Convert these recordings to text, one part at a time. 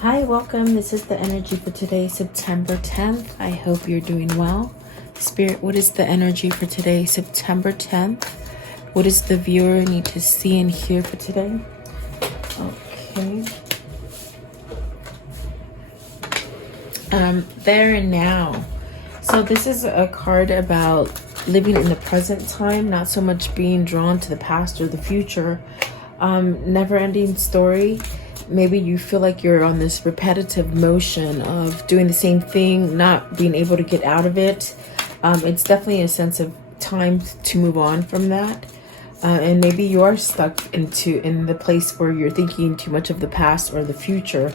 Hi, welcome. This is the energy for today, September 10th. I hope you're doing well. Spirit, what is the energy for today, September 10th? What does the viewer need to see and hear for today? Okay. There and now. So this is a card about living in the present time, not so much being drawn to the past or the future. Never-ending story. Maybe you feel like you're on this repetitive motion of doing the same thing, not being able to get out of it. It's definitely a sense of time to move on from that. And maybe you are stuck in the place where you're thinking too much of the past or the future,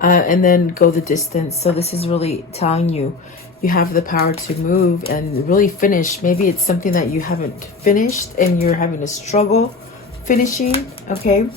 and then go the distance. So this is really telling you you have the power to move and really finish. Maybe it's something that you haven't finished and you're having a struggle finishing. Okay.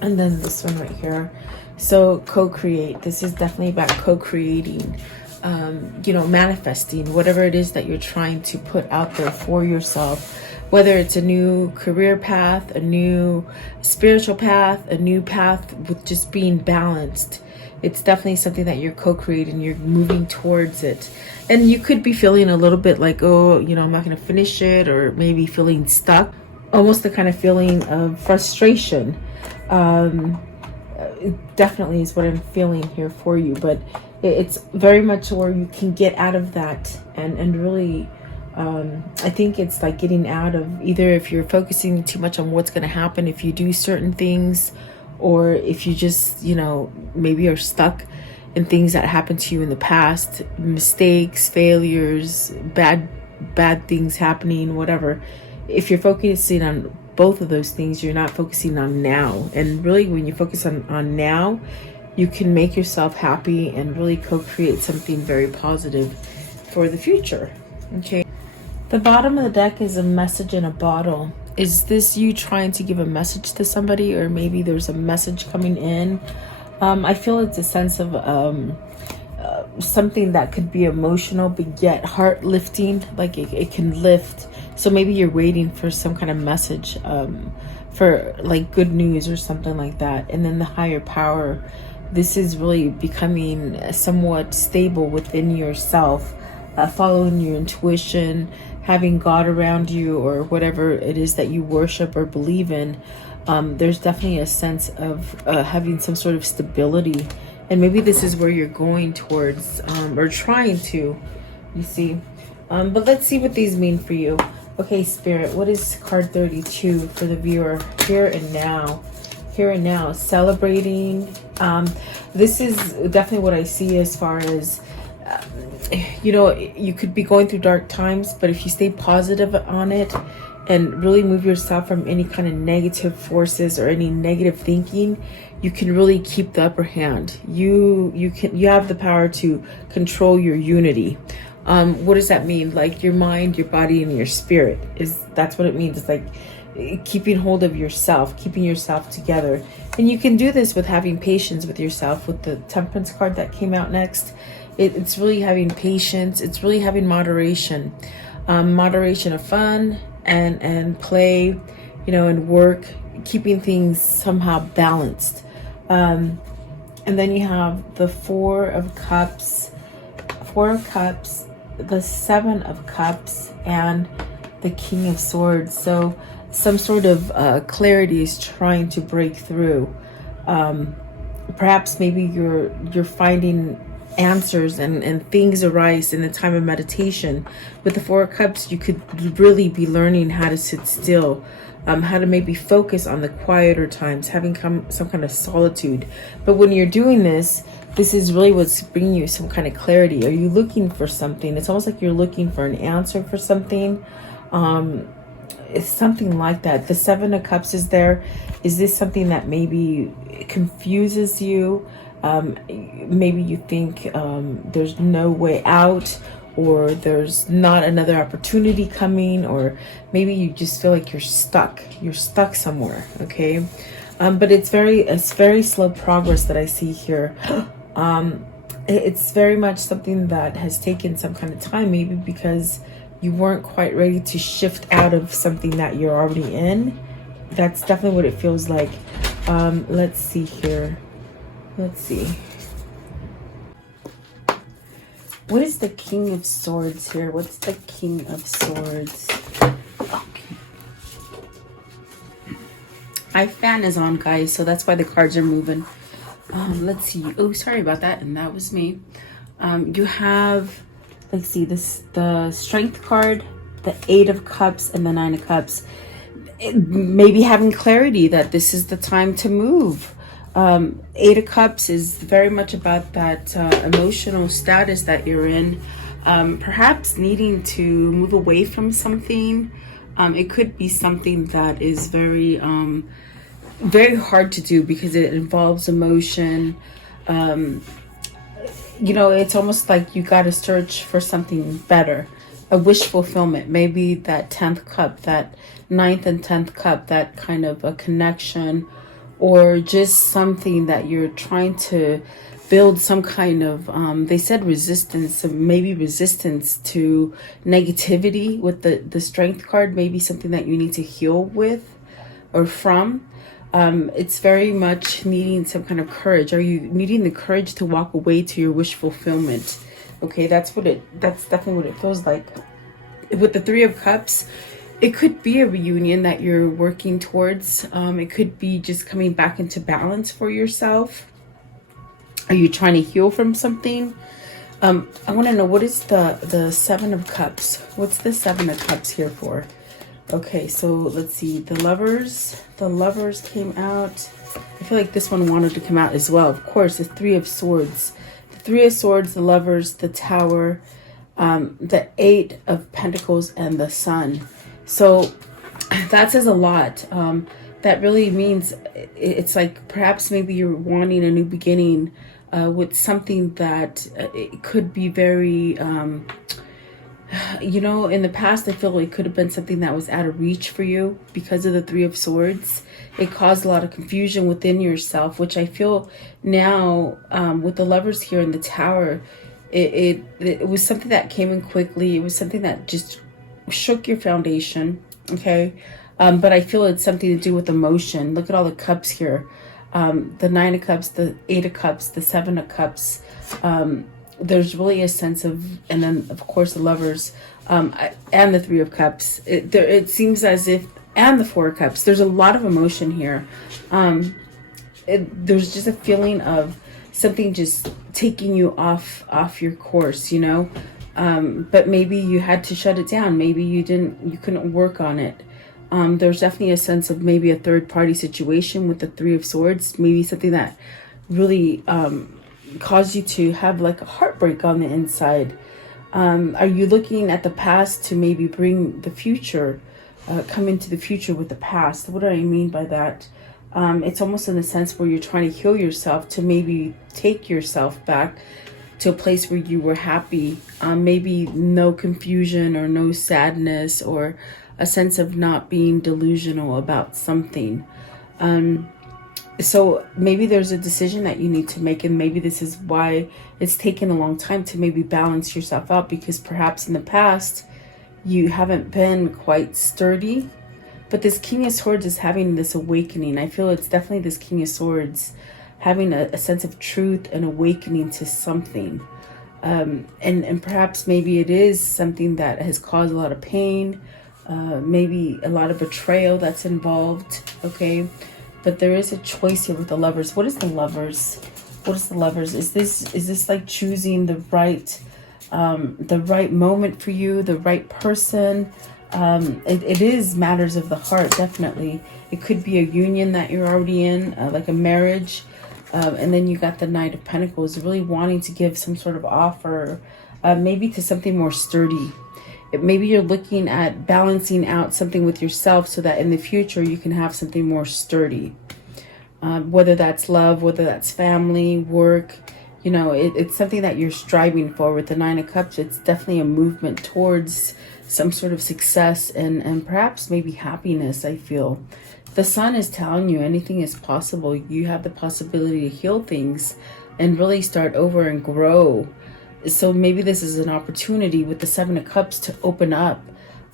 And then this one right here. So co-create. This is definitely about co-creating, manifesting whatever it is that you're trying to put out there for yourself, whether it's a new career path, a new spiritual path, a new path with just being balanced. It's definitely something that you're co-creating, you're moving towards it. And you could be feeling a little bit like, oh, I'm not going to finish it, or maybe feeling stuck, almost the kind of feeling of frustration. It definitely is what I'm feeling here for you, but it's very much where you can get out of that and really, I think it's like getting out of either if you're focusing too much on what's going to happen if you do certain things, or if you just, maybe are stuck in things that happened to you in the past, mistakes, failures, bad things happening, whatever. If you're focusing on both of those things, you're not focusing on now. And really, when you focus on now, you can make yourself happy and really co-create something very positive for the future. Okay. The bottom of the deck is a message in a bottle. Is this you trying to give a message to somebody, or maybe there's a message coming in? I feel it's a sense of something that could be emotional but yet heart lifting, like it can lift. So maybe you're waiting for some kind of message, for like good news or something like that. And then the higher power, this is really becoming somewhat stable within yourself, following your intuition, having God around you, or whatever it is that you worship or believe in. There's definitely a sense of having some sort of stability. And maybe this is where you're going towards, or trying to, you see. But let's see what these mean for you. Okay, Spirit, what is card 32 for the viewer? Here and now. Here and now. Celebrating. This is definitely what I see as far as, you could be going through dark times, but if you stay positive on it and really move yourself from any kind of negative forces or any negative thinking, you can really keep the upper hand. You have the power to control your unity. What does that mean? Like your mind, your body, and your spirit. That's what it means. It's like keeping hold of yourself, keeping yourself together. And you can do this with having patience with yourself. With the Temperance card that came out next, it's really having patience. It's really having moderation, moderation of fun and play, and work, keeping things somehow balanced. And then you have the Four of Cups, the Seven of Cups, and the King of Swords. So some sort of clarity is trying to break through. Perhaps maybe you're finding answers and things arise in the time of meditation. With the Four of Cups, you could really be learning how to sit still, how to maybe focus on the quieter times, having some kind of solitude. But when you're doing this is really what's bringing you some kind of clarity. Are you looking for something? It's almost like you're looking for an answer for something. It's something like that. The Seven of Cups is there. Is this something that maybe confuses you? Maybe you think there's no way out, or there's not another opportunity coming, or maybe you just feel like you're stuck somewhere. Okay. But it's very slow progress that I see here. It's very much something that has taken some kind of time, maybe because you weren't quite ready to shift out of something that you're already in. That's definitely what it feels like. Let's see here. Let's see. What is the King of Swords here? What's the King of Swords? Okay. My fan is on, guys, so that's why the cards are moving. Let's see. Oh, sorry about that. And that was me. You have, let's see, the Strength card, the 8 of Cups, and the 9 of Cups. Maybe having clarity that this is the time to move. 8 of Cups is very much about that emotional status that you're in. Perhaps needing to move away from something. It could be something that is very hard to do because it involves emotion. You know, it's almost like you got to search for something better, a wish fulfillment. Maybe that 10th cup, that 9th and 10th cup, that kind of a connection, or just something that you're trying to build some kind of, they said resistance, so maybe resistance to negativity with the Strength card, maybe something that you need to heal with or from. It's very much needing some kind of courage. Are you needing the courage to walk away to your wish fulfillment? Okay, that's definitely what it feels like. With the 3 of Cups, it could be a reunion that you're working towards. It could be just coming back into balance for yourself. Are you trying to heal from something? I want to know, what is the 7 of Cups? What's the 7 of Cups here for? Okay, so let's see. The Lovers came out. I feel like this one wanted to come out as well. Of course, the 3 of Swords. The 3 of Swords, the Lovers, the Tower, the 8 of Pentacles, and the Sun. So that says a lot. That really means it's like perhaps maybe you're wanting a new beginning with something that it could be very... you know, in the past, I feel like it could have been something that was out of reach for you because of the 3 of Swords. It caused a lot of confusion within yourself, which I feel now with the Lovers here in the Tower, it was something that came in quickly. It was something that just shook your foundation, okay? But I feel it's something to do with emotion. Look at all the cups here. The 9 of Cups, the 8 of Cups, the 7 of Cups. There's really a sense of, and then of course the Lovers, and the 3 of Cups. It seems as if, and the 4 of Cups. There's a lot of emotion here. There's just a feeling of something just taking you off your course, you know. But maybe you had to shut it down. Maybe you couldn't work on it. There's definitely a sense of maybe a third party situation with the 3 of Swords. Maybe something that really cause you to have like a heartbreak on the inside. Are you looking at the past to maybe bring the future, come into the future with the past? What do I mean by that? It's almost in a sense where you're trying to heal yourself to maybe take yourself back to a place where you were happy. Maybe no confusion or no sadness, or a sense of not being delusional about something. So maybe there's a decision that you need to make, and maybe this is why it's taken a long time to maybe balance yourself out, because perhaps in the past you haven't been quite sturdy. But this King of Swords is having this awakening. I feel it's definitely this King of Swords having a sense of truth and awakening to something. And perhaps maybe it is something that has caused a lot of pain, maybe a lot of betrayal that's involved, okay? But there is a choice here with the Lovers. What is the Lovers? What is the Lovers? Is this like choosing the right moment for you, the right person? It is matters of the heart, definitely. It could be a union that you're already in, like a marriage. And then you got the Knight of Pentacles, really wanting to give some sort of offer, maybe to something more sturdy. Maybe you're looking at balancing out something with yourself so that in the future you can have something more sturdy. Whether that's love, whether that's family, work, you know, it's something that you're striving for. With the 9 of Cups, it's definitely a movement towards some sort of success and perhaps maybe happiness, I feel. The Sun is telling you anything is possible. You have the possibility to heal things and really start over and grow. So maybe this is an opportunity with the 7 of Cups to open up,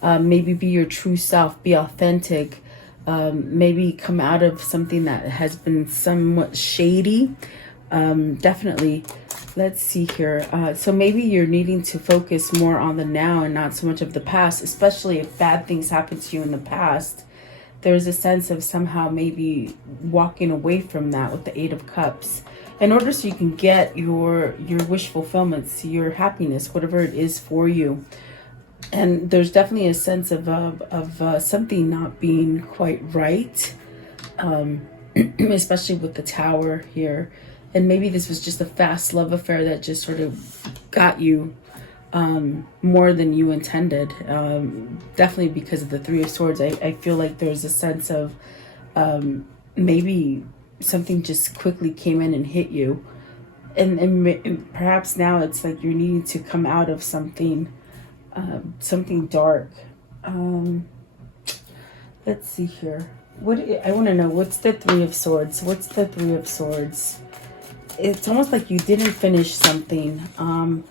maybe be your true self, be authentic, maybe come out of something that has been somewhat shady, Definitely. Let's see here. So maybe you're needing to focus more on the now and not so much of the past, especially if bad things happened to you in the past. There's a sense of somehow maybe walking away from that with the Eight of Cups in order so you can get your wish fulfillments, your happiness, whatever it is for you. And there's definitely a sense of something not being quite right, especially with the Tower here. And maybe this was just a fast love affair that just sort of got you more than you intended. Definitely because of the Three of Swords. I feel like there's a sense of maybe something just quickly came in and hit you. And perhaps now it's like you're needing to come out of something, something dark. Let's see here. I want to know, what's the Three of Swords? What's the Three of Swords? It's almost like you didn't finish something. And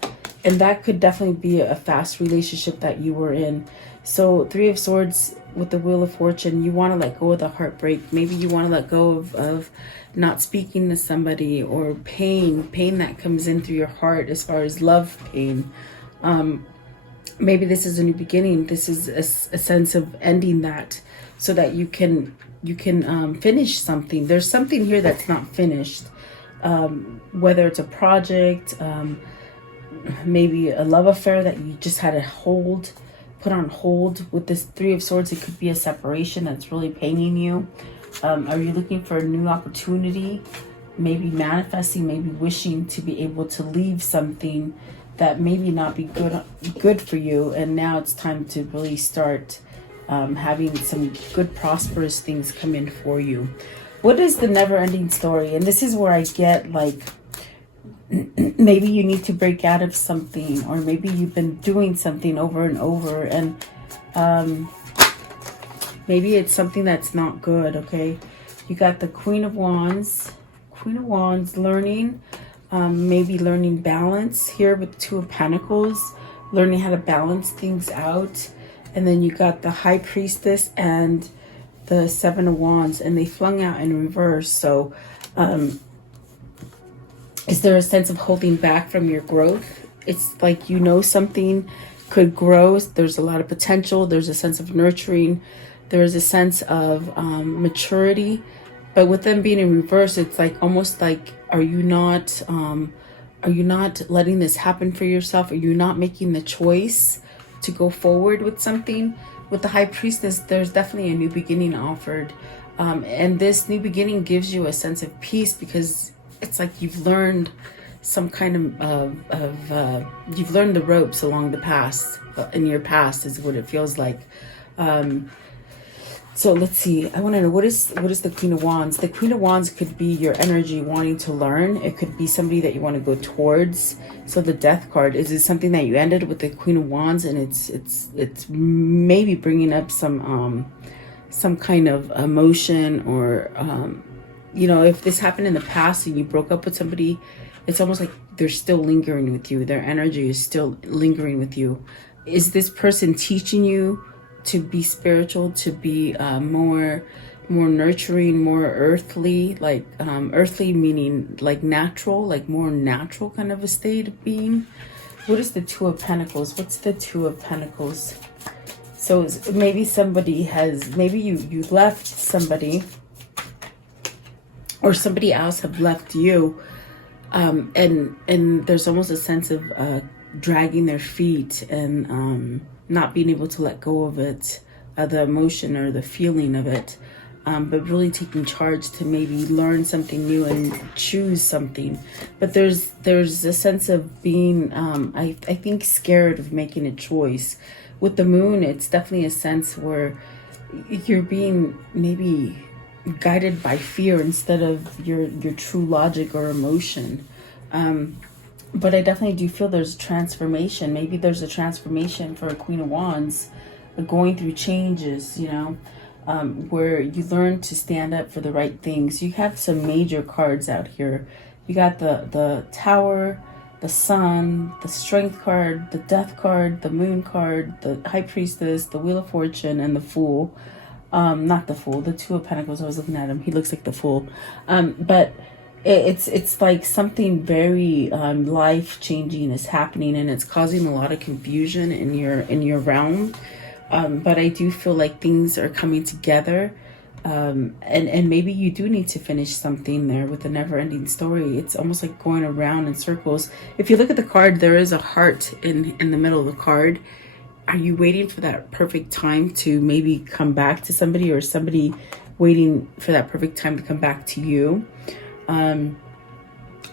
that could definitely be a fast relationship that you were in. So Three of Swords with the Wheel of Fortune, you want to let go of the heartbreak. Maybe you want to let go of not speaking to somebody, or pain that comes in through your heart as far as love pain. Maybe this is a new beginning. This is a sense of ending that so that you can finish something. There's something here that's not finished. Whether it's a project, maybe a love affair that you just had to put on hold. With this Three of Swords, it could be a separation that's really paining you. Are you looking for a new opportunity? Maybe manifesting, maybe wishing to be able to leave something that maybe not be good for you, and now it's time to really start having some good prosperous things come in for you. What is the never-ending story? And this is where I get like, maybe you need to break out of something, or maybe you've been doing something over and over, and maybe it's something that's not good. Okay, you got the Queen of Wands, learning, maybe learning balance here with Two of Pentacles, learning how to balance things out. And then you got the High Priestess and the Seven of Wands, and they flung out in reverse. So is there a sense of holding back from your growth? It's like, you know, something could grow. There's a lot of potential. There's a sense of nurturing. There's a sense of maturity. But with them being in reverse, it's like almost like, are you not letting this happen for yourself? Are you not making the choice to go forward with something? With the High Priestess, there's definitely a new beginning offered. And this new beginning gives you a sense of peace, because it's like you've learned some kind of you've learned the ropes along the past, in your past is what it feels like. So let's see. I want to know, what is the Queen of Wands? The Queen of Wands could be your energy wanting to learn. It could be somebody that you want to go towards. So the Death card, is it something that you ended with the Queen of Wands, and it's maybe bringing up some kind of emotion, or you know, if this happened in the past and you broke up with somebody, it's almost like they're still lingering with you. Their energy is still lingering with you. Is this person teaching you to be spiritual, to be more nurturing, more earthly, like earthly meaning like natural, like more natural kind of a state of being? What is the Two of Pentacles? What's the Two of Pentacles? So maybe maybe you left somebody, or somebody else have left you, and there's almost a sense of dragging their feet, and not being able to let go of it, the emotion or the feeling of it, but really taking charge to maybe learn something new and choose something. But there's a sense of being, I think, scared of making a choice. With the Moon, it's definitely a sense where you're being maybe guided by fear instead of your true logic or emotion. But I definitely do feel there's a transformation. Maybe there's a transformation for a Queen of Wands, going through changes, you know, where you learn to stand up for the right things. You have some major cards out here. You got the Tower, the Sun, the Strength card, the Death card, the Moon card, the High Priestess, the Wheel of Fortune, and the Fool. Not the Fool, the Two of Pentacles. I was looking at him. He looks like the Fool. But It's like something very life changing is happening, and it's causing a lot of confusion in your realm. But I do feel like things are coming together. And maybe you do need to finish something there with a never-ending story. It's almost like going around in circles. If you look at the card, there is a heart in the middle of the card. Are you waiting for that perfect time to maybe come back to somebody, or somebody waiting for that perfect time to come back to you?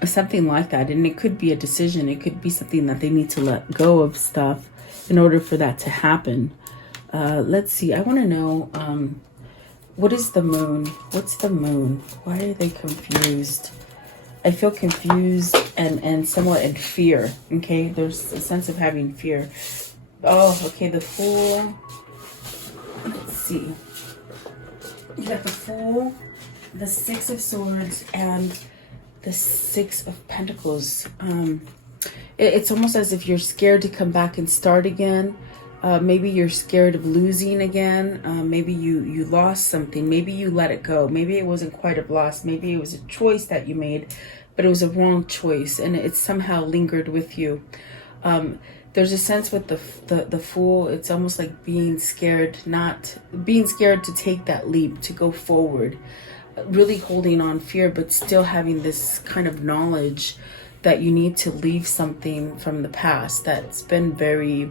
Something like that. And it could be a decision. It could be something that they need to let go of stuff in order for that to happen. Let's see. I want to know, what is the moon? What's the moon? Why are they confused? I feel confused and somewhat in fear. Okay, there's a sense of having fear. Oh, okay, the Fool. Let's see. You got the Fool, the Six of Swords, and the Six of Pentacles. It's almost as if you're scared to come back and start again. Maybe you're scared of losing again. Maybe you lost something. Maybe you let it go. Maybe it wasn't quite a loss. Maybe it was a choice that you made, but it was a wrong choice, and it somehow lingered with you. There's a sense with the Fool. It's almost like being scared to take that leap, to go forward, really holding on fear, but still having this kind of knowledge that you need to leave something from the past that's been very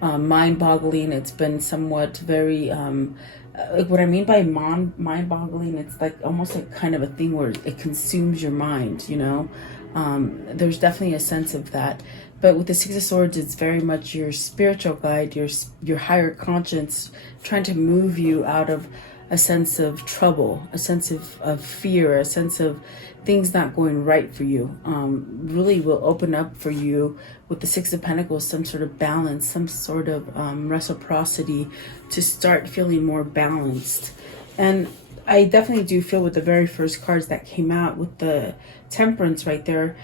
mind-boggling. It's been somewhat very like, what I mean by mind-boggling, it's like almost like kind of a thing where it consumes your mind, you know. There's definitely a sense of that. But with the Six of Swords, it's very much your spiritual guide, your higher conscience trying to move you out of a sense of trouble, a sense of fear, a sense of things not going right for you. Really will open up for you with the Six of Pentacles, some sort of balance, some sort of reciprocity, to start feeling more balanced. And I definitely do feel with the very first cards that came out with the Temperance right there,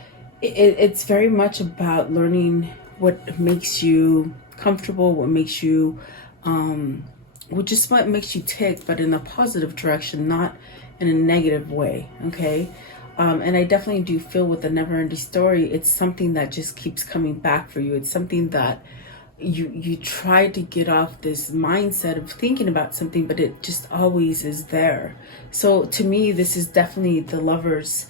it's very much about learning what makes you comfortable, what makes you what makes you tick, but in a positive direction, not in a negative way. Okay. And I definitely do feel with the never-ending story, it's something that just keeps coming back for you. It's something that you try to get off this mindset of thinking about something, but it just always is there. So to me, this is definitely the Lovers,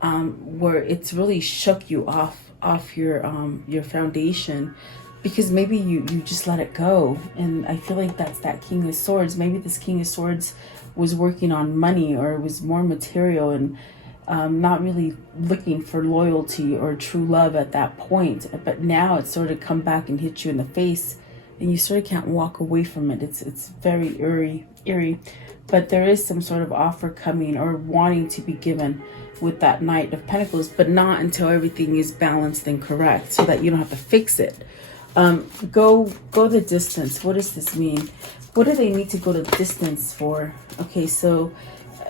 where it's really shook you off your foundation, because maybe you just let it go. And I feel like that's that King of Swords. Maybe this King of Swords was working on money, or it was more material, and not really looking for loyalty or true love at that point. But now it's sort of come back and hit you in the face, and you sort of can't walk away from it. It's very eerie. But there is some sort of offer coming, or wanting to be given, with that Knight of Pentacles, but not until everything is balanced and correct, so that you don't have to fix it. Go the distance. What does this mean? What do they need to go the distance for? Okay, so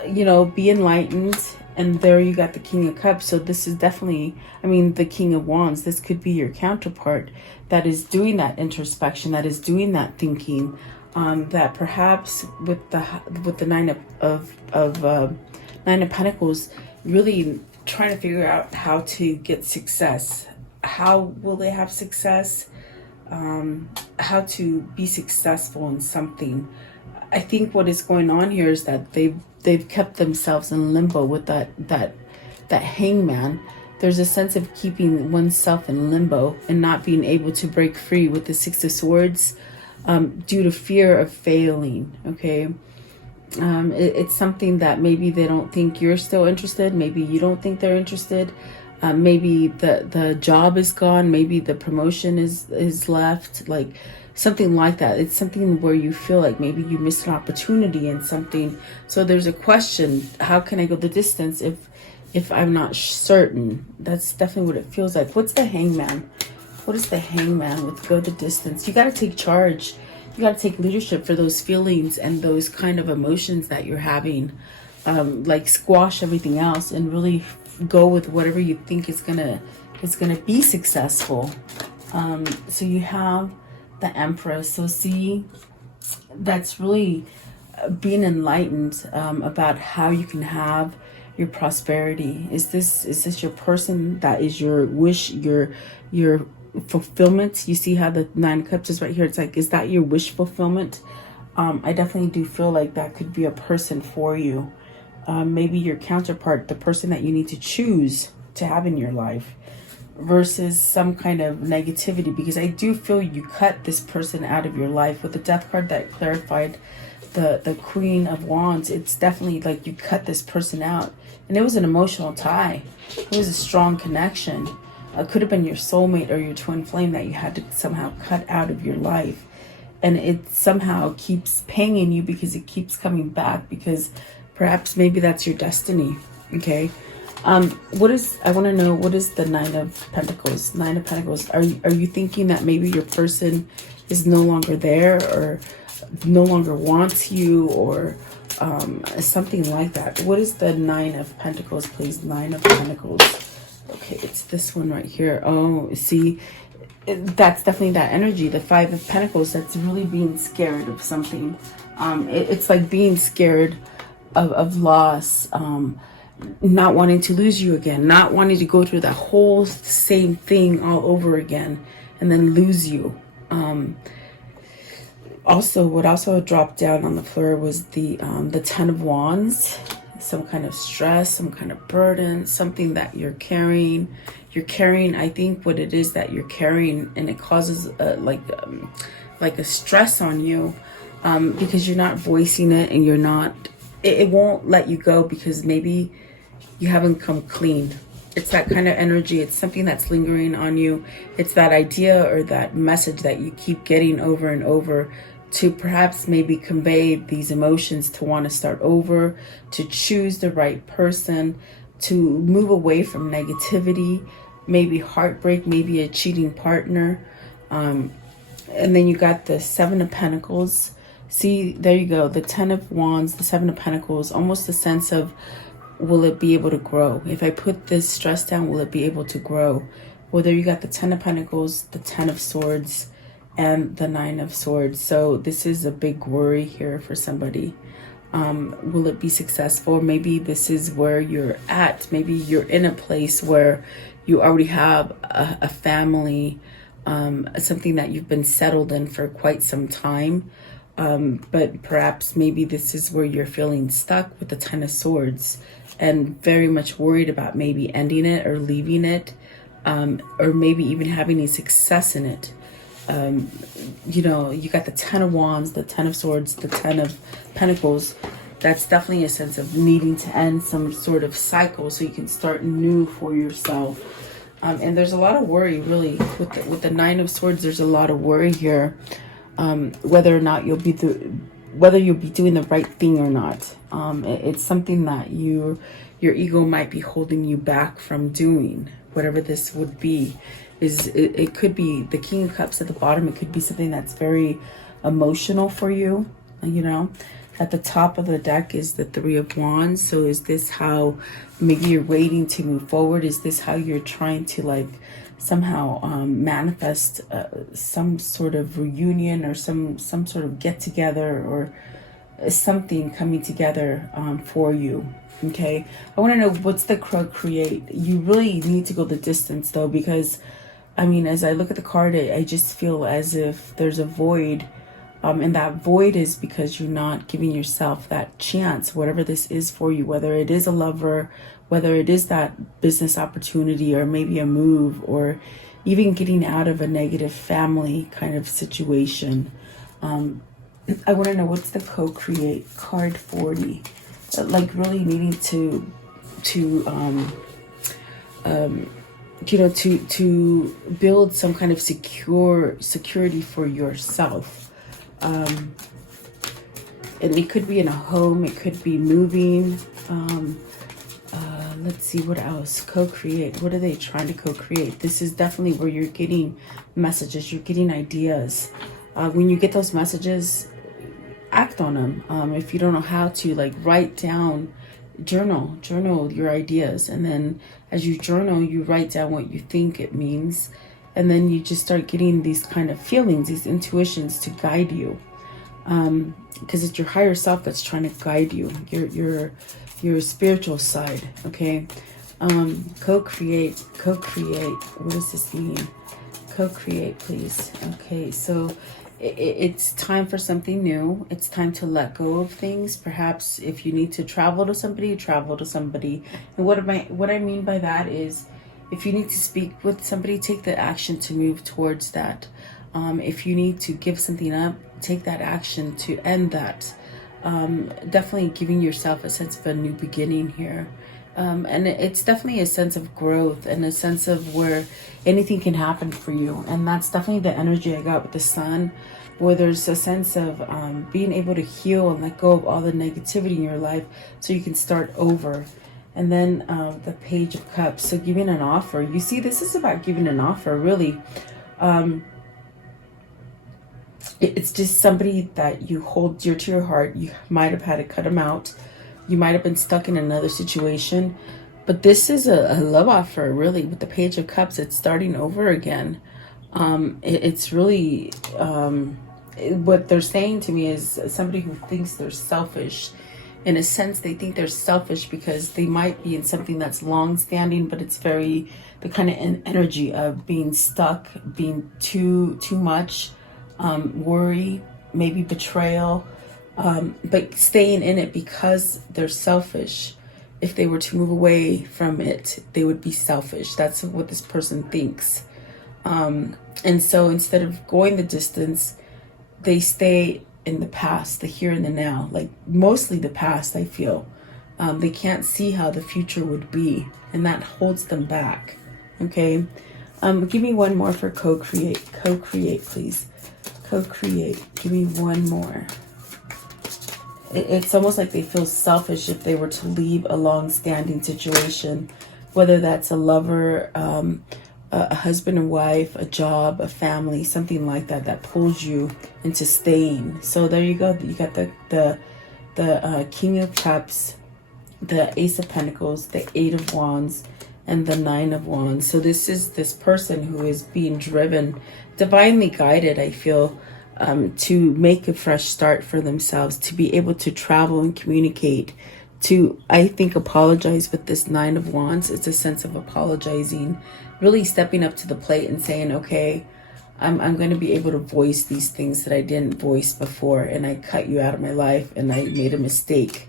be enlightened. And there you got the King of Cups. So this is definitely, the King of Wands. This could be your counterpart that is doing that introspection, that is doing that thinking. That perhaps with the Nine of Pentacles, really trying to figure out how to get success. How will they have success? How to be successful in something. I think what is going on here is that they've kept themselves in limbo with that hangman. There's a sense of keeping oneself in limbo and not being able to break free with the Six of Swords, due to fear of failing. Okay. It's something that maybe they don't think you're still interested. Maybe you don't think they're interested. Maybe the job is gone. Maybe the promotion is left. Like something like that. It's something where you feel like maybe you missed an opportunity in something. So there's a question: how can I go the distance if I'm not certain? That's definitely what it feels like. What's the Hangman? What is the Hangman with go the distance? You got to take charge. You got to take leadership for those feelings and those kind of emotions that you're having. Like squash everything else and really go with whatever you think is gonna be successful. So you have the Empress. So see, that's really being enlightened about how you can have your prosperity? Is this your person that is your wish, your fulfillment? You see how the Nine of Cups is right here? It's like, is that your wish fulfillment? I definitely do feel like that could be a person for you. Maybe your counterpart, the person that you need to choose to have in your life, versus some kind of negativity, because I do feel you cut this person out of your life. With the Death card that clarified the Queen of Wands, it's definitely like you cut this person out, and it was an emotional tie. It was a strong connection. It could have been your soulmate or your twin flame that you had to somehow cut out of your life, and it somehow keeps paying you because it keeps coming back, because perhaps maybe that's your destiny. Okay. I want to know, what is the Nine of Pentacles? Nine of Pentacles. Are you thinking that maybe your person is no longer there, or no longer wants you, or something like that? What is the Nine of Pentacles, please? Nine of Pentacles. Okay, it's this one right here. Oh, see, that's definitely that energy. The Five of Pentacles, that's really being scared of something. It's like being scared of loss, not wanting to lose you again, not wanting to go through that whole same thing all over again and then lose you. Also, what also dropped down on the floor was the Ten of Wands. Some kind of stress, some kind of burden, something that you're carrying. You're carrying, I think what it is that you're carrying, and it causes like a stress on you, because you're not voicing it, and you're not, it won't let you go because maybe you haven't come clean. It's that kind of energy. It's something that's lingering on you. It's that idea or that message that you keep getting over and over, to perhaps maybe convey these emotions, to want to start over, to choose the right person, to move away from negativity, maybe heartbreak, maybe a cheating partner. And then you got the Seven of Pentacles. See, there you go. The Ten of Wands, the Seven of Pentacles, almost a sense of, will it be able to grow? If I put this stress down, will it be able to grow? Well, there you got the Ten of Pentacles, the Ten of Swords, and the Nine of Swords. So this is a big worry here for somebody. Will it be successful? Maybe this is where you're at. Maybe you're in a place where you already have a family, something that you've been settled in for quite some time. But perhaps maybe this is where you're feeling stuck with the Ten of Swords, and very much worried about maybe ending it or leaving it, or maybe even having any success in it. You know, you got the Ten of Wands, the Ten of Swords, the Ten of Pentacles. That's definitely a sense of needing to end some sort of cycle so you can start new for yourself. And there's a lot of worry, really, with the Nine of Swords. There's a lot of worry here, whether or not you'll be doing the right thing or not. It's something that your ego might be holding you back from doing, whatever this would be. It could be the King of Cups at the bottom. It could be something that's very emotional for you. You know, at the top of the deck is the Three of Wands. So is this how maybe you're waiting to move forward? Is this how you're trying to like somehow manifest some sort of reunion, or some sort of get together, or something coming together for you? Okay, I want to know, what's the create? You really need to go the distance though, because I mean, as I look at the card, I just feel as if there's a void, and that void is because you're not giving yourself that chance, whatever this is for you, whether it is a lover, whether it is that business opportunity, or maybe a move, or even getting out of a negative family kind of situation. I want to know, what's the co-create card 40? Like really needing to you know, to build some kind of security for yourself. And it could be in a home, it could be moving. Let's see, what else? Co-create. What are they trying to co-create? This is definitely where you're getting messages, you're getting ideas. When you get those messages, act on them. If you don't know how to, like, write down, journal your ideas, and then as you journal, you write down what you think it means, and then you just start getting these kind of feelings, these intuitions to guide you. because it's your higher self that's trying to guide you, your spiritual side. Okay. Co-create. What does this mean? Co-create, please. Okay, so it's time for something new. It's time to let go of things. Perhaps if you need to travel to somebody, travel to somebody. And what I mean by that is, if you need to speak with somebody, take the action to move towards that. If you need to give something up, take that action to end that. Definitely giving yourself a sense of a new beginning here. And it's definitely a sense of growth and a sense of where anything can happen for you. And that's definitely the energy I got with the sun, where there's a sense of being able to heal and let go of all the negativity in your life so you can start over. And then the Page of Cups, so giving an offer. You see, this is about giving an offer, really. It's just somebody that you hold dear to your heart. You might have had to cut them out. You might have been stuck in another situation. But this is a love offer, really. With the Page of Cups, it's starting over again. It's really... what they're saying to me is somebody who thinks they're selfish. In a sense, they think they're selfish because they might be in something that's long-standing, but it's very... the kind of energy of being stuck, being too much, worry, maybe betrayal, but staying in it because they're selfish. If they were to move away from it, they would be selfish. That's what this person thinks. And so instead of going the distance, they stay in the past, the here and the now, like mostly the past, I feel. They can't see how the future would be, and that holds them back. Okay. Give me one more for co-create. Co-create, please. Co-create. Give me one more. It's almost like they feel selfish if they were to leave a long-standing situation, whether that's a lover, a husband and wife, a job, a family, something like that, that pulls you into staying. So there you go. You got the King of Cups, the Ace of Pentacles, the Eight of Wands, and the Nine of Wands. So this is this person who is being driven, divinely guided, I feel, to make a fresh start for themselves, to be able to travel and communicate, to, I think, apologize with this Nine of Wands. It's a sense of apologizing, really stepping up to the plate and saying, okay, I'm going to be able to voice these things that I didn't voice before, and I cut you out of my life and I made a mistake.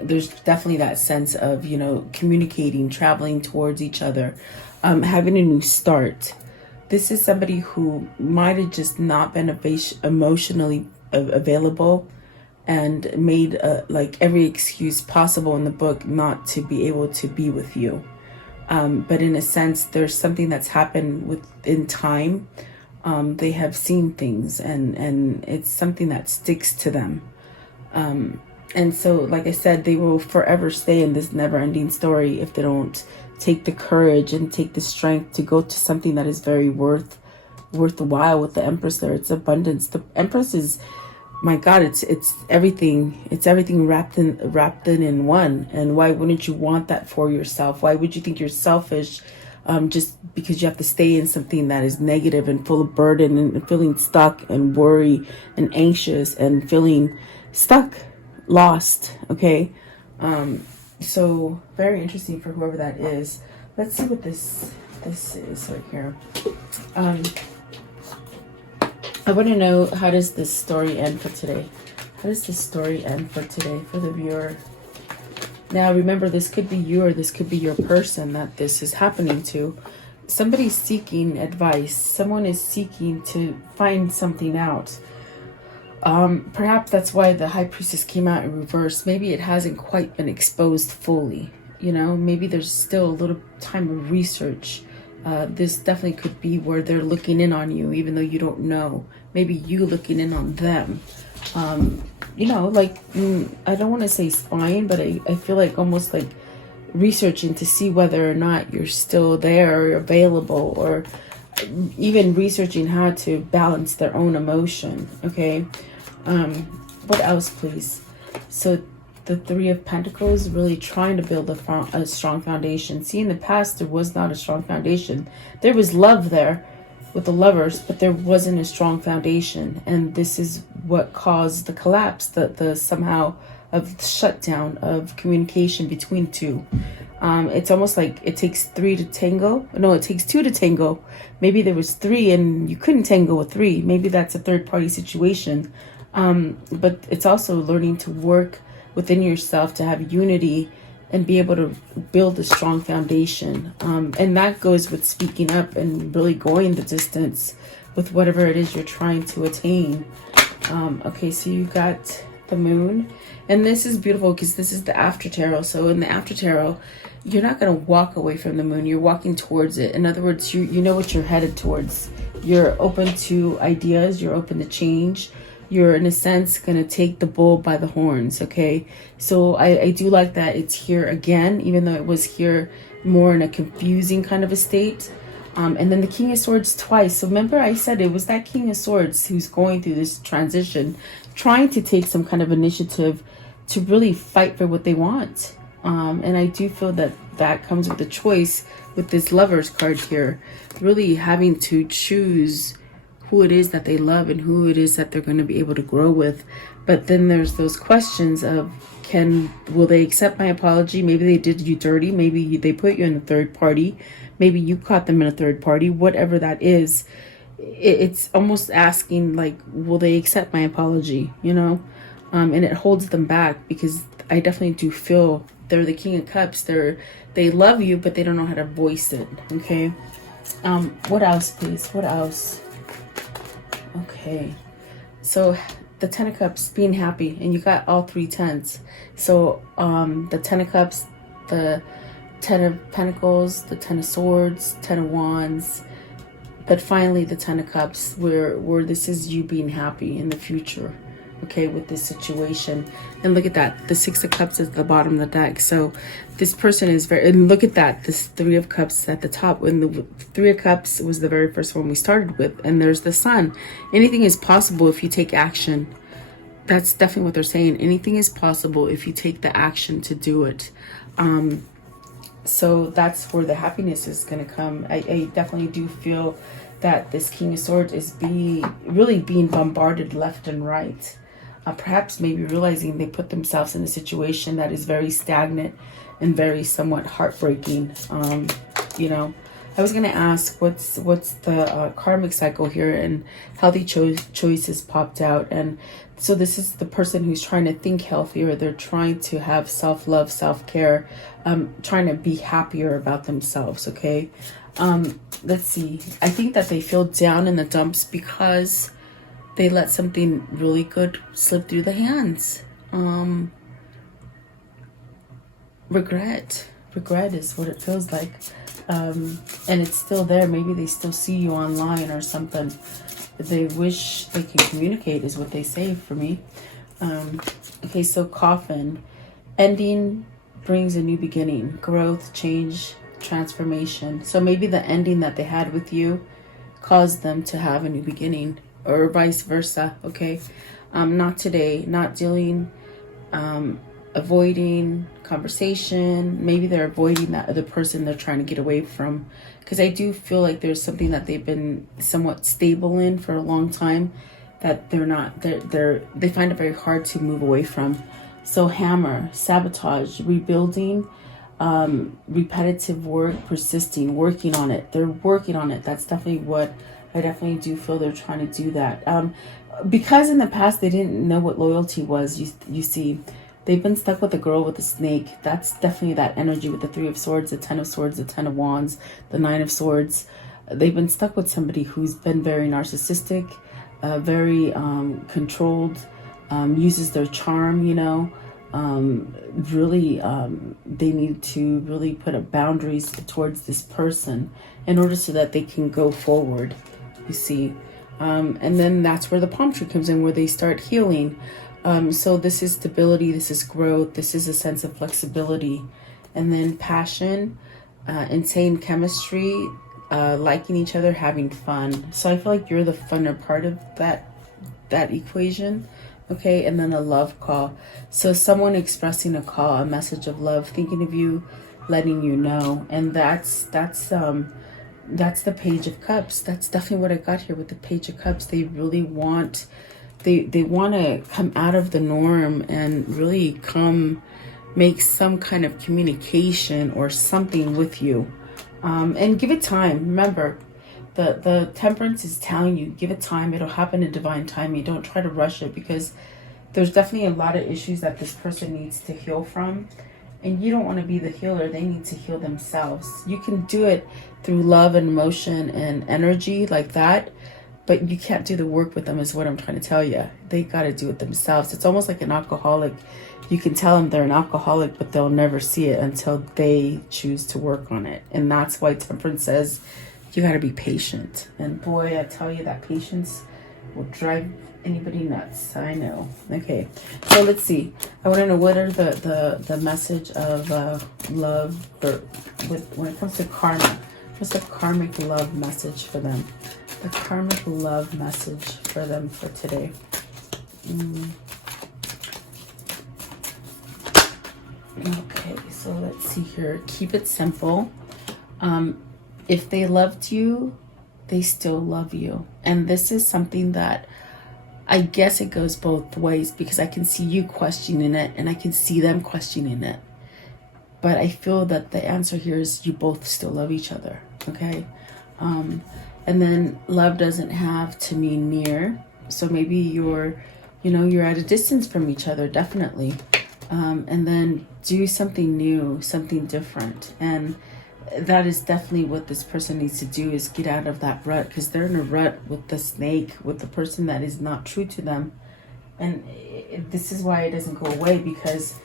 There's definitely that sense of, you know, communicating, traveling towards each other, having a new start. This is somebody who might have just not been emotionally available and made like every excuse possible in the book not to be able to be with you. But in a sense, there's something that's happened within time. They have seen things, and it's something that sticks to them. And so, like I said, they will forever stay in this never-ending story if they don't take the courage and take the strength to go to something that is very worthwhile. With the Empress there, it's abundance. The Empress is, my God, it's everything. It's everything wrapped in one. And why wouldn't you want that for yourself? Why would you think you're selfish just because you have to stay in something that is negative and full of burden, and feeling stuck and worry and anxious and feeling stuck, lost? Okay. So very interesting for whoever that is. Let's see what this is right here. I want to know, how does this story end for today? How does this story end for today for the viewer? Now, remember, this could be you, or this could be your person that this is happening to. Somebody's seeking advice. Someone is seeking to find something out. Perhaps that's why the High Priestess came out in reverse. Maybe it hasn't quite been exposed fully. You know, maybe there's still a little time of research. This definitely could be where they're looking in on you, even though you don't know. Maybe you looking in on them. You know, like, I don't want to say spying, but I feel like almost like researching to see whether or not you're still there or available, or even researching how to balance their own emotion. Okay. What else, please? So the Three of Pentacles, really trying to build a strong foundation. See, in the past, there was not a strong foundation. There was love there, with the Lovers, but there wasn't a strong foundation, and this is what caused the collapse, the somehow of the shutdown of communication between two. It's almost like it takes three to tango. No, it takes two to tango. Maybe there was three and you couldn't tango with three. Maybe that's a third party situation. But it's also learning to work within yourself to have unity and be able to build a strong foundation. And that goes with speaking up and really going the distance with whatever it is you're trying to attain. Okay, so you got the Moon. And this is beautiful because this is the after tarot. So in the after tarot, you're not going to walk away from the Moon. You're walking towards it. In other words, you know what you're headed towards. You're open to ideas. You're open to change. You're, in a sense, going to take the bull by the horns, okay? So I do like that it's here again, even though it was here more in a confusing kind of a state. And then the King of Swords twice. So remember I said it was that King of Swords who's going through this transition, trying to take some kind of initiative to really fight for what they want. And I do feel that that comes with a choice with this Lovers card here, really having to choose who it is that they love and who it is that they're going to be able to grow with. But then there's those questions of, will they accept my apology? Maybe they did you dirty. Maybe they put you in a third party. Maybe you caught them in a third party. Whatever that is, it's almost asking like, will they accept my apology? You know, and it holds them back because I definitely do feel they're the King of Cups. They love you, but they don't know how to voice it. Okay. What else, please? What else? Okay, so the Ten of Cups, being happy, and you got all three tens. So the Ten of Cups, the Ten of Pentacles, the Ten of Swords, Ten of Wands, but finally the Ten of Cups, where this is you being happy in the future, okay, with this situation. And look at that, the Six of Cups is at the bottom of the deck. So this person is very, and look at that, this Three of Cups at the top. When the Three of Cups was the very first one we started with, and there's the Sun. Anything is possible if you take action. That's definitely what they're saying. Anything is possible if you take the action to do it. So that's where the happiness is going to come. I definitely do feel that this King of Swords is really being bombarded left and right. Perhaps maybe realizing they put themselves in a situation that is very stagnant and very somewhat heartbreaking. You know, I was going to ask what's the karmic cycle here, and healthy choices popped out. And so this is the person who's trying to think healthier. They're trying to have self-love, self-care, trying to be happier about themselves. Okay. Let's see. I think that they feel down in the dumps because they let something really good slip through the hands. Regret is what it feels like. And it's still there. Maybe they still see you online or something. They wish they could communicate is what they say for me. Okay, so Coffin. Ending brings a new beginning. Growth, change, transformation. So maybe the ending that they had with you caused them to have a new beginning, or vice versa. Okay. Not today, not dealing, avoiding conversation. Maybe they're avoiding that other person they're trying to get away from, because I do feel like there's something that they've been somewhat stable in for a long time that they find it very hard to move away from. So Hammer, sabotage, rebuilding, repetitive work, persisting, working on it. They're working on it. That's definitely what I definitely do feel they're trying to do that. Because in the past they didn't know what loyalty was. You see, they've been stuck with a girl with a snake. That's definitely that energy with the Three of Swords, the Ten of Swords, the Ten of Wands, the Nine of Swords. They've been stuck with somebody who's been very narcissistic, very controlled, uses their charm, you know. Really, they need to really put up boundaries towards this person in order so that they can go forward, you see. And then that's where the palm tree comes in, where they start healing. So this is stability, this is growth, this is a sense of flexibility. And then passion, insane chemistry, liking each other, having fun. So I feel like you're the funner part of that equation. Okay, and then a love call. So someone expressing a call, a message of love, thinking of you, letting you know. And that's that's the Page of Cups. That's definitely what I got here with the Page of Cups. They really want, they want to come out of the norm and really come make some kind of communication or something with you. And give it time. Remember, the Temperance is telling you, give it time. It'll happen in divine timing. Don't try to rush it, because there's definitely a lot of issues that this person needs to heal from. And you don't want to be the healer. They need to heal themselves. You can do it through love and emotion and energy like that, but you can't do the work with them, is what I'm trying to tell you. They got to do it themselves. It's almost like an alcoholic. You can tell them they're an alcoholic, but they'll never see it until they choose to work on it. And that's why Temperance says you got to be patient. And boy, I tell you, that patience will drive anybody nuts. I know. Okay, so let's see. I want to know, what are the message of love when it comes to karma. What's the karmic love message for them? The karmic love message for them for today. Okay, so let's see here. Keep it simple. If they loved you, they still love you. And this is something that I guess it goes both ways, because I can see you questioning it and I can see them questioning it. But I feel that the answer here is you both still love each other, okay? And then love doesn't have to mean near. So maybe you're at a distance from each other, definitely. And then do something new, something different. And that is definitely what this person needs to do, is get out of that rut, because they're in a rut with the snake, with the person that is not true to them. And this is why it doesn't go away, because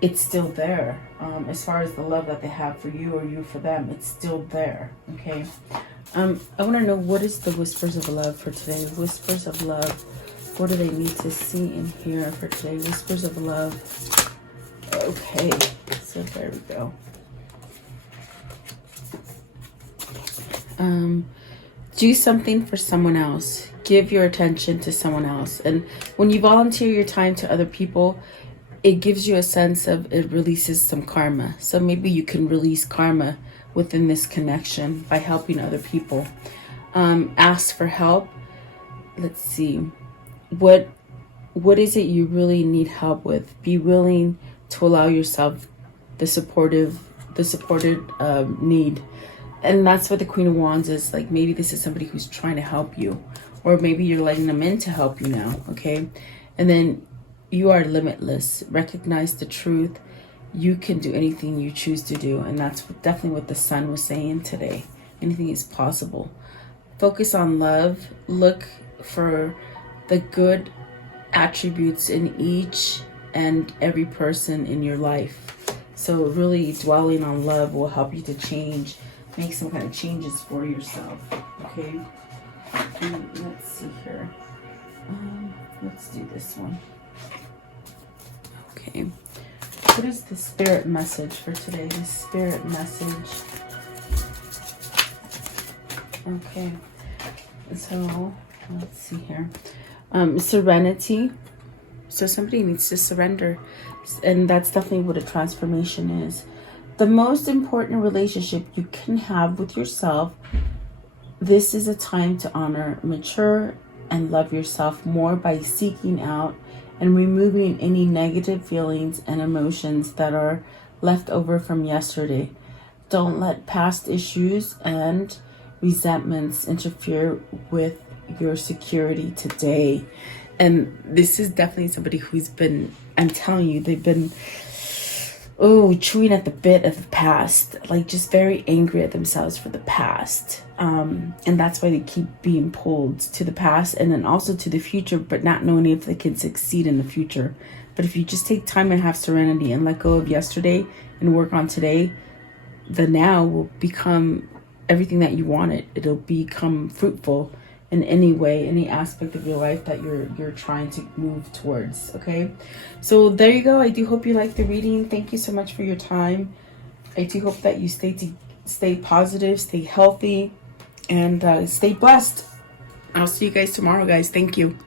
it's still there. As far as the love that they have for you or you for them, it's still there. Okay. I want to know, what is the whispers of love for today? Whispers of love. What do they need to see and hear for today? Whispers of love. Okay. So there we go. Do something for someone else. Give your attention to someone else. And when you volunteer your time to other people, it gives you a sense of, it releases some karma. So maybe you can release karma within this connection by helping other people. Ask for help. Let's see. What is it you really need help with? Be willing to allow yourself the supported need. And that's what the Queen of Wands is. Like, maybe this is somebody who's trying to help you, or maybe you're letting them in to help you now, okay? And then you are limitless. Recognize the truth. You can do anything you choose to do. And that's definitely what the Sun was saying today. Anything is possible. Focus on love. Look for the good attributes in each and every person in your life. So really dwelling on love will help you to change. Make some kind of changes for yourself, okay? And let's see here. Let's do this one. Okay. What is the spirit message for today? The spirit message. Okay. So let's see here. Serenity. So somebody needs to surrender, and that's definitely what a transformation is. The most important relationship you can have with yourself. This is a time to honor, mature, and love yourself more by seeking out and removing any negative feelings and emotions that are left over from yesterday. Don't let past issues and resentments interfere with your security today. And this is definitely somebody who's been, I'm telling you, they've been chewing at the bit of the past, like just very angry at themselves for the past. And that's why they keep being pulled to the past and then also to the future, but not knowing if they can succeed in the future. But if you just take time and have serenity and let go of yesterday and work on today, the now will become everything that you wanted. It'll become fruitful in any way, any aspect of your life that you're trying to move towards. Okay, so there you go. I do hope you liked the reading. Thank you so much for your time. I do hope that you stay positive, stay healthy, and stay blessed. I'll see you guys tomorrow, guys. Thank you.